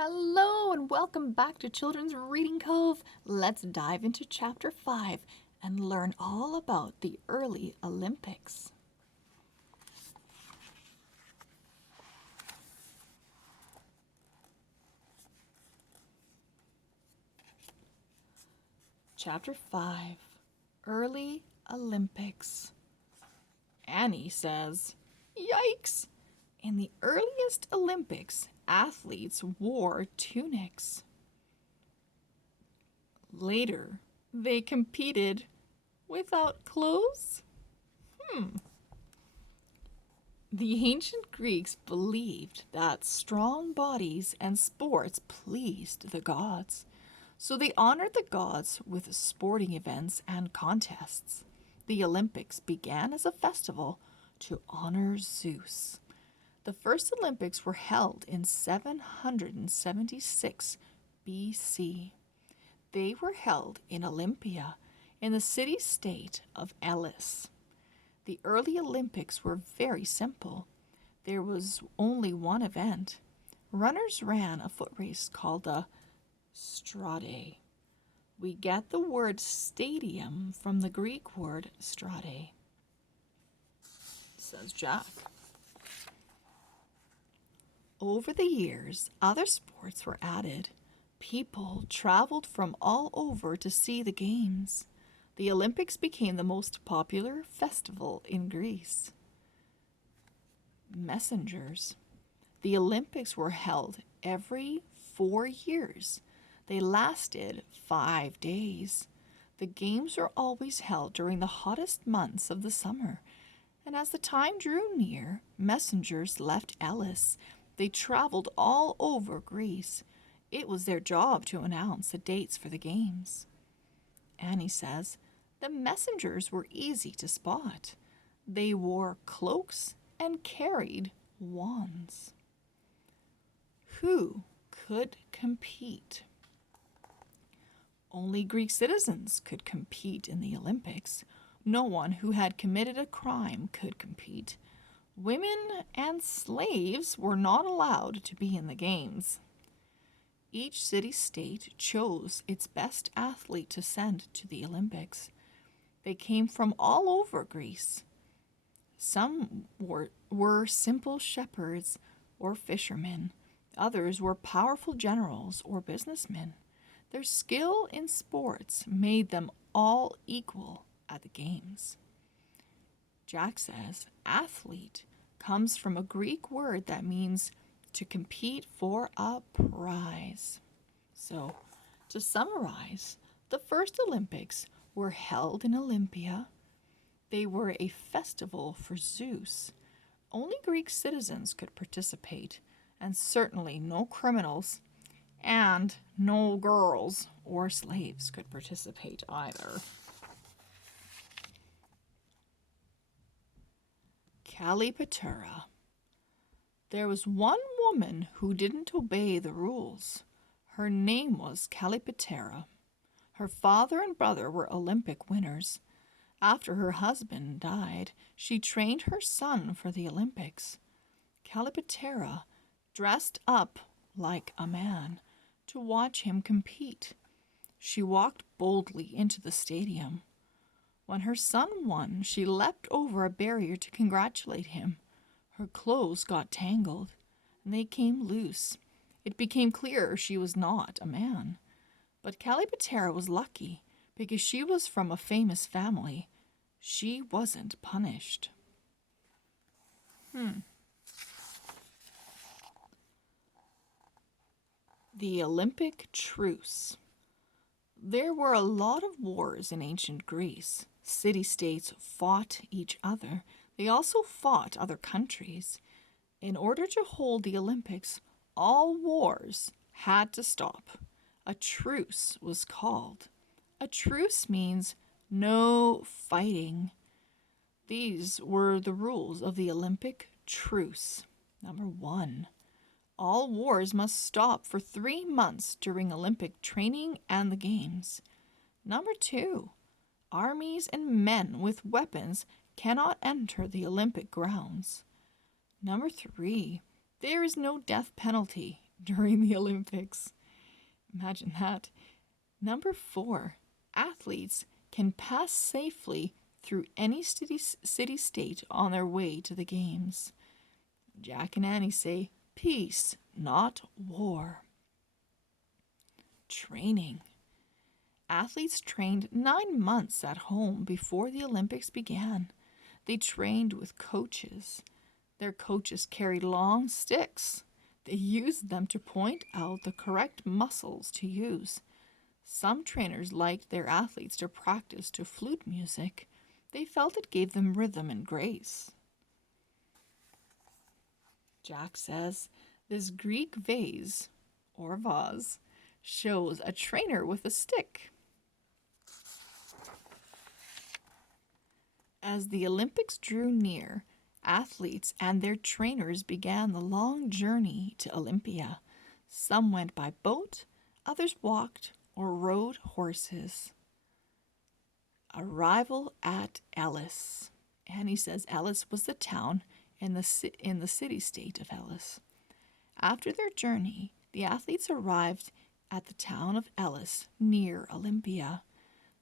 Hello and welcome back to Children's Reading Cove. Let's dive into Chapter 5 and learn all about the early Olympics. Chapter 5, Early Olympics. Annie says, "Yikes! In the earliest Olympics, athletes wore tunics. Later, they competed without clothes? The ancient Greeks believed that strong bodies and sports pleased the gods, so they honored the gods with sporting events and contests. The Olympics began as a festival to honor Zeus. The first Olympics were held in 776 BC. They were held in Olympia, in the city-state of Elis. The early Olympics were very simple. There was only one event. Runners ran a foot race called the strade. We get the word stadium from the Greek word strade," says Jack. Over the years, other sports were added. People traveled from all over to see the games. The Olympics became the most popular festival in Greece. Messengers. The Olympics were held every 4 years. They lasted 5 days. The games were always held during the hottest months of the summer, and as the time drew near, messengers left Elis. They traveled all over Greece. It was their job to announce the dates for the games. Annie says, the messengers were easy to spot. They wore cloaks and carried wands. Who could compete? Only Greek citizens could compete in the Olympics. No one who had committed a crime could compete. Women and slaves were not allowed to be in the games. Each city-state chose its best athlete to send to the Olympics. They came from all over Greece. Some were simple shepherds or fishermen. Others were powerful generals or businessmen. Their skill in sports made them all equal at the games. Jack says, athlete comes from a Greek word that means to compete for a prize. So, to summarize, the first Olympics were held in Olympia. They were a festival for Zeus. Only Greek citizens could participate, and certainly no criminals, and no girls or slaves could participate either. Calipitera. There was one woman who didn't obey the rules. Her name was Calipitera. Her father and brother were Olympic winners. After her husband died, she trained her son for the Olympics. Calipitera dressed up like a man to watch him compete. She walked boldly into the stadium. When her son won, she leapt over a barrier to congratulate him. Her clothes got tangled, and they came loose. It became clear she was not a man. But Calipitera was lucky, because she was from a famous family. She wasn't punished. The Olympic truce. There were a lot of wars in ancient Greece. City-states fought each other. They also fought other countries. In order to hold the Olympics, all wars had to stop. A truce was called. A truce means no fighting. These were the rules of the Olympic truce. Number 1. All wars must stop for 3 months during Olympic training and the games. Number 2. Armies and men with weapons cannot enter the Olympic grounds. Number 3. There is no death penalty during the Olympics. Imagine that. Number 4, athletes can pass safely through any city-state on their way to the games. Jack and Annie say, peace, not war. Training. Athletes trained 9 months at home before the Olympics began. They trained with coaches. Their coaches carried long sticks. They used them to point out the correct muscles to use. Some trainers liked their athletes to practice to flute music. They felt it gave them rhythm and grace. Jack says, this Greek vase, or vase, shows a trainer with a stick. As the Olympics drew near, athletes and their trainers began the long journey to Olympia. Some went by boat, others walked or rode horses. Arrival at Ellis. Annie says Ellis was the town in the city-state of Ellis. After their journey, the athletes arrived at the town of Ellis near Olympia.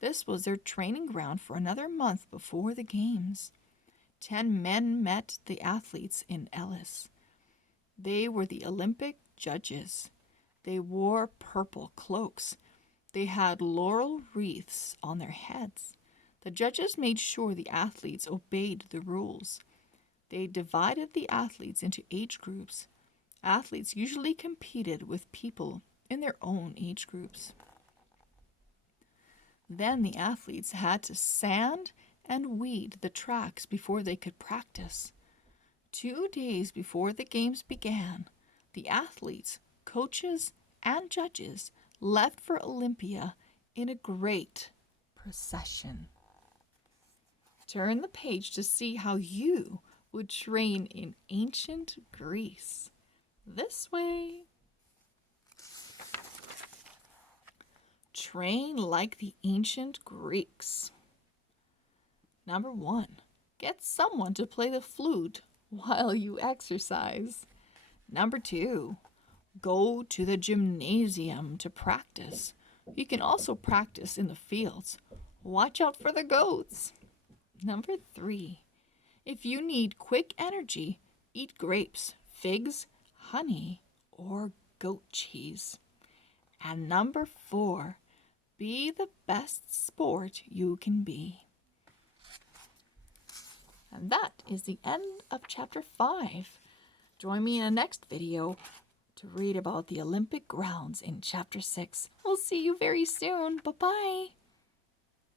This was their training ground for another month before the games. 10 men met the athletes in Ellis. They were the Olympic judges. They wore purple cloaks. They had laurel wreaths on their heads. The judges made sure the athletes obeyed the rules. They divided the athletes into age groups. Athletes usually competed with people in their own age groups. Then the athletes had to sand and weed the tracks before they could practice. 2 days before the games began, the athletes, coaches, and judges left for Olympia in a great procession. Turn the page to see how you would train in ancient Greece. This way. Train like the ancient Greeks. Number 1, get someone to play the flute while you exercise. Number 2, go to the gymnasium to practice. You can also practice in the fields. Watch out for the goats. Number 3, if you need quick energy, eat grapes, figs, honey, or goat cheese. And number 4, be the best sport you can be. And that is the end of chapter 5. Join me in the next video to read about the Olympic grounds in chapter 6. We'll see you very soon. Bye-bye.